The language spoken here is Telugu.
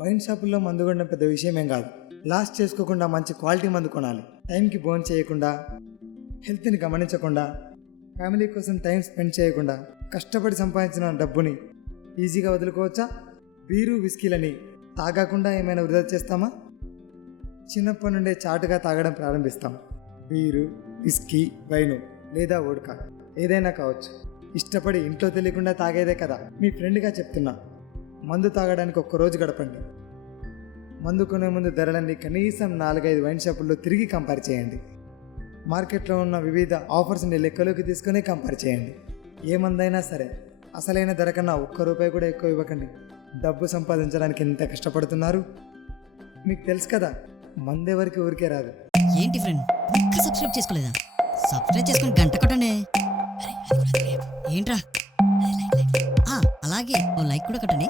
వైన్ షాపుల్లో మందు కొనడం పెద్ద విషయం ఏం కాదు. లాస్ట్ చేసుకోకుండా మంచి క్వాలిటీ మందు కొనాలి. టైంకి భోజనం చేయకుండా, హెల్త్ని గమనించకుండా, ఫ్యామిలీ కోసం టైం స్పెండ్ చేయకుండా కష్టపడి సంపాదించిన డబ్బుని ఈజీగా వదులుకోవచ్చా? బీరు విస్కీలని తాగకుండా ఏమైనా వృధా చేస్తామా? చిన్నప్పటి నుండే చాటుగా తాగడం ప్రారంభిస్తాం. బీరు, విస్కీ, వైను లేదా వోడ్కా ఏదైనా కావచ్చు. ఇష్టపడి ఇంట్లో తెలియకుండా తాగేదే కదా. మీ ఫ్రెండ్గా చెప్తున్నా, మందు తాగడానికి ఒక్కరోజు గడపండి. మందు కొనే ముందు ధరలన్నీ కనీసం 4-5 వైన్ షాపుల్లో తిరిగి కంపేర్ చేయండి. మార్కెట్లో ఉన్న వివిధ ఆఫర్స్ని లెక్కలోకి తీసుకుని కంపేర్ చేయండి. ఏ మందైనా సరే అసలైన ధర కన్నా ₹1 కూడా ఎక్కువ ఇవ్వకండి. డబ్బు సంపాదించడానికి ఎంత కష్టపడుతున్నారు మీకు తెలుసు కదా. మందెవరికి ఊరికే రాదు. ఏంటి ఫ్రెండ్, ఇంకా సబ్స్క్రైబ్ చేసుకోలేదా? సబ్స్క్రైబ్ చేసుకుని గంట కొట్టండి. ఏంట్రా అలాగే ఓ లైక్ కూడా కొట్టండి.